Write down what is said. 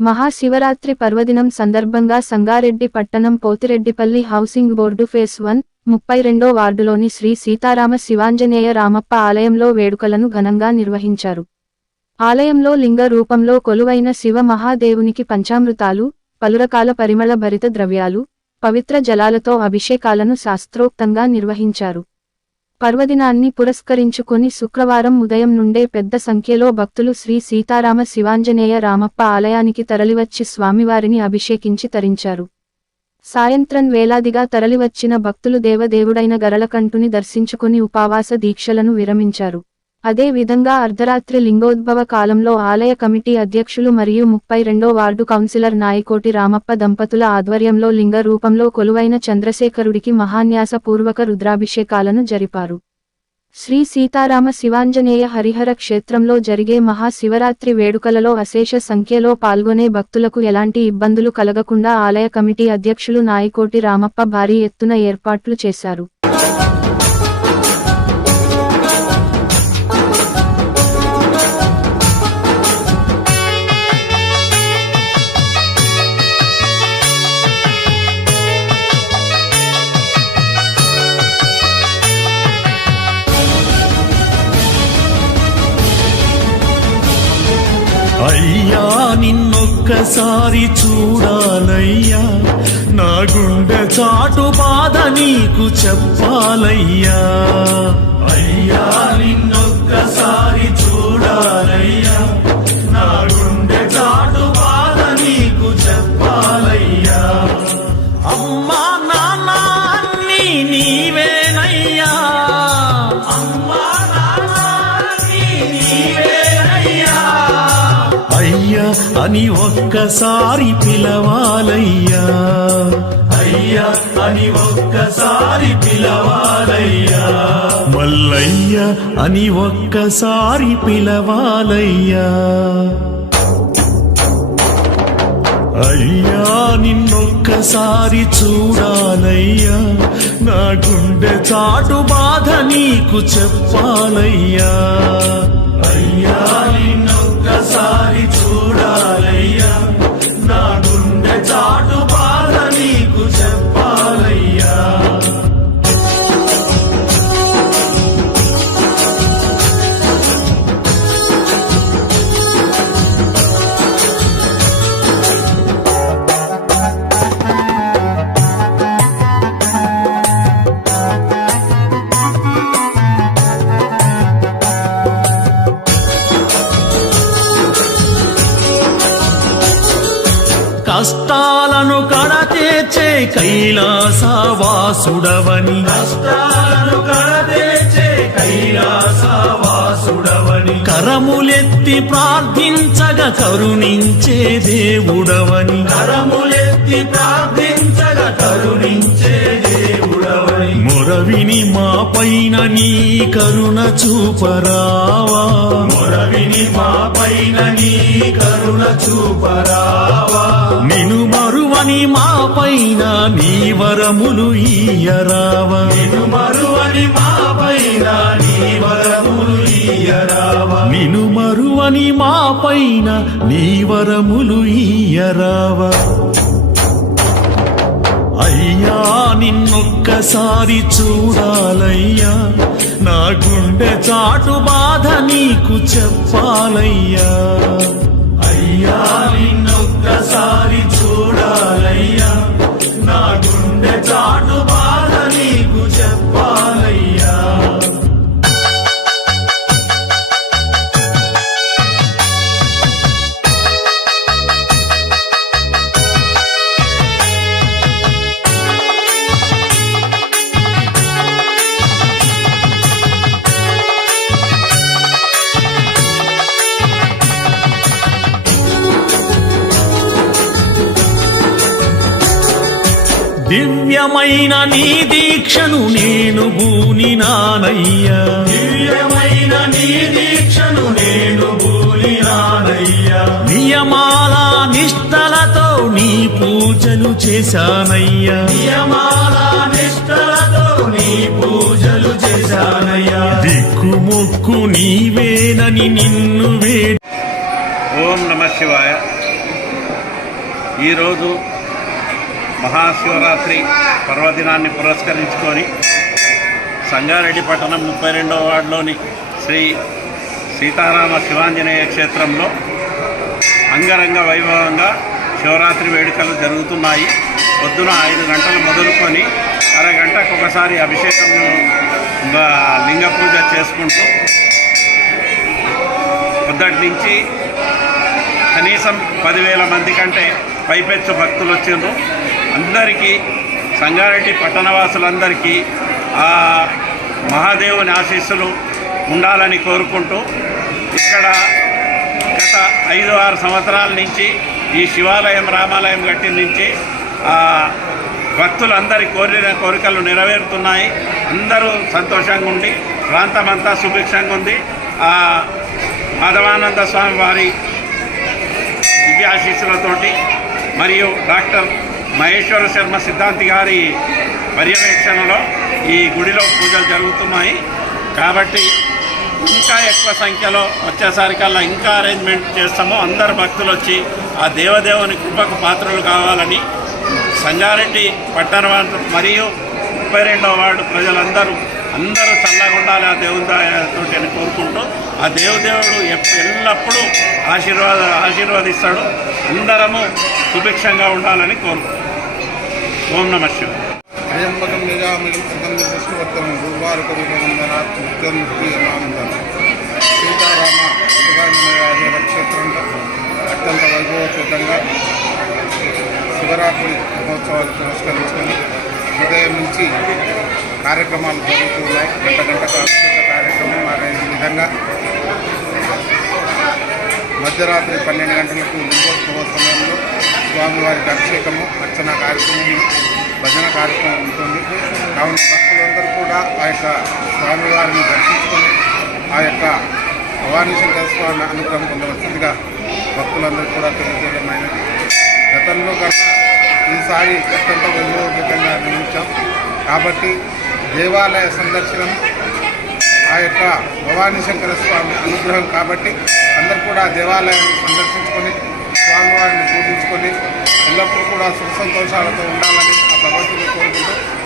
మహాశివరాత్రి పర్వదినం సందర్భంగా సంగారెడ్డి పట్టణం Pothireddypally housing board phase one ముప్పై రెండో వార్డులోని శ్రీ సీతారామ శివాంజనేయ రామప్ప ఆలయంలో వేడుకలను ఘనంగా నిర్వహించారు. ఆలయంలో లింగ రూపంలో కొలువైన శివ మహాదేవునికి పంచామృతాలు పలురకాల పరిమళ భరిత ద్రవ్యాలు పవిత్ర జలాలతో అభిషేకాలను శాస్త్రోక్తంగా నిర్వహించారు. పర్వదినాన్ని పురస్కరించుకుని శుక్రవారం ఉదయం నుండే పెద్ద సంఖ్యలో భక్తులు శ్రీ సీతారామ శివాంజనేయ రామప్ప ఆలయానికి తరలివచ్చి స్వామివారిని అభిషేకించి తరించారు. సాయంత్రం వేలాదిగా తరలివచ్చిన భక్తులు దేవదేవుడైన గరలకంఠుని దర్శించుకుని ఉపావాస దీక్షలను విరమించారు. అదే విధంగా అర్ధరాత్రి లింగోద్భవ కాలంలో ఆలయ కమిటీ అధ్యక్షులు మరియు ముప్పై రెండో వార్డు కౌన్సిలర్ నాయకోటి రామప్ప దంపతుల ఆధ్వర్యంలో లింగ రూపంలో కొలువైన చంద్రశేఖరుడికి మహాన్యాసపూర్వక రుద్రాభిషేకాలను జరిపారు. శ్రీ సీతారామ శివాంజనేయ హరిహర క్షేత్రంలో జరిగే మహాశివరాత్రి వేడుకలలో అశేష సంఖ్యలో పాల్గొనే భక్తులకు ఎలాంటి ఇబ్బందులు కలగకుండా ఆలయ కమిటీ అధ్యక్షులు నాయకోటి రామప్ప భారీ ఎత్తున ఏర్పాట్లు చేశారు. అయ్యా నిన్నొక్కసారి చూడాలయ్యా. నా గుండె చాటు బాధ నీకు చెప్పాలయ్యా. అయ్యా నిన్నొక్కసారి చూడాలయ్యా. అని ఒక్కసారి పిలవాలయ్యా. అయ్యా అని ఒక్కసారి పిలవాలయ్యా. మల్లయ్య అని ఒక్కసారి పిలవాలయ్యా. అయ్యా నిన్నొక్కసారి చూడాలయ్యా. నా గుండె చాటు బాధ నీకు చెప్పాలయ్యా. కడతేచే కైలాసవాసుడవని కైలాసవాసుడవని కరములెత్తి ప్రార్థించగ కరుణించే దేవుడవని. కరములెత్తి ప్రార్థించగ కరుణించే దేవుడవని. మొరవిని మా పైన నీ కరుణ చూపరావా. మొరవిని మా పైన నీ కరుణ చూపరావా. నిను మరువని మా పైన నీ వరములు ఈయరావా. నిను మరువని మా పైన నీ వరములు ఈయరావా. నిను మరువని మా పైన నీ వరములు ఈయరావా. అయ్యా నిన్నొక్కసారి చూడాలయ్యా. గుండె చాటు బాధ నీకు చెప్పాలయ్యా. అయ్యా నిన్నొక్కసారి దివ్యమైన నీ దీక్షను నేను భూని నానయ్యా. దివ్యమైన నీ దీక్షను నేను భూని నానయ్యా. నియమాల నిష్టలతో నీ పూజలు చేశానయ్యా. నియమాల నిష్టలతో నీ పూజలు చేశానయ్యా. దిక్కుముక్కు నీవేనని నిన్ను వే ఓం నమ శివాయ. ఈరోజు మహాశివరాత్రి పర్వదినాన్ని పురస్కరించుకొని సంగారెడ్డి పట్టణం ముప్పై రెండవ వార్డులోని శ్రీ సీతారామ శివాంజనేయ క్షేత్రంలో అంగరంగ వైభవంగా శివరాత్రి వేడుకలు జరుగుతున్నాయి. పొద్దున ఐదు గంటలు మొదలుకొని అరగంటకు ఒకసారి అభిషేకం లింగ పూజ చేసుకుంటూ పొద్దటి నుంచి కనీసం పదివేల మంది కంటే పైపెచ్చు భక్తులు వచ్చిండ్రు. అందరికీ సంగారెడ్డి పట్టణవాసులందరికీ ఆ మహాదేవుని ఆశీస్సులు ఉండాలని కోరుకుంటూ ఇక్కడ గత ఐదు ఆరు సంవత్సరాల నుంచి ఈ శివాలయం రామాలయం గట్టి నుంచి ఆ భక్తులందరి కోరిన కోరికలు నెరవేరుతున్నాయి. అందరూ సంతోషంగా ఉండి ప్రాంతమంతా సుభిక్షంగా ఉంది. ఆ మాధవానంద స్వామి వారి దివ్యాశీస్సులతోటి మరియు డాక్టర్ మహేశ్వర శర్మ సిద్ధాంతి గారి పర్యవేక్షణలో ఈ గుడిలో పూజలు జరుగుతున్నాయి. కాబట్టి ఇంకా ఎక్కువ సంఖ్యలో వచ్చేసరికల్లా ఇంకా అరేంజ్మెంట్ చేస్తాము. అందరు భక్తులు వచ్చి ఆ దేవదేవుని కృపకు పాత్రలు కావాలని సంగారెడ్డి పట్టణ మరియు ముప్పై రెండవ వార్డు ప్రజలందరూ అందరూ చల్లగా ఉండాలి ఆ దేవుని అని కోరుకుంటూ ఆ దేవదేవుడు ఎల్లప్పుడూ ఆశీర్వాద ఆశీర్వదిస్తాడు. అందరము సుభిక్షంగా ఉండాలని కోరుకుంటాం ఓం నమ శివాయ. అయంబకం నిజామిలం సుతం విష్ణువర్ధనం గురువారక రూపవందనాత్ నిత్యం ముక్తియమానందం సీతారామ శివాంజనేయ నక్షత్రం అత్యంత వైభవపేతంగా శివరాత్రి మహోత్సవాలు పురస్కరించుకొని ఉదయం నుంచి కార్యక్రమాలు జరుగుతున్నాయి. ఉన్నాయి గంట గంటకు కార్యక్రమం అదే విధంగా మధ్యరాత్రి పన్నెండు గంటలకు లింగోత్సవ సమయంలో స్వామివారికి అభిషేకము అర్చన కార్యక్రమం ఉంటుంది. కావున భక్తులందరూ కూడా ఆ యొక్క స్వామివారిని దర్శించుకొని ఆ యొక్క భవానీ శంకర స్వామి అనుగ్రహం పొందవలసిందిగా భక్తులందరూ కూడా తెలియజేయడమైనది. గతంలో కన్నా ఈసారి అత్యంత వైభవపేతంగా నిర్మించాం. కాబట్టి దేవాలయ సందర్శనం ఆ యొక్క భవానీ శంకర స్వామి అనుగ్రహం కాబట్టి అందరూ కూడా దేవాలయాన్ని సందర్శించుకొని స్వామివారిని పూజించుకొని ఎల్లప్పుడూ కూడా సుఖ సంతోషాలతో ఉండాలని 爸爸，你给我拿个手。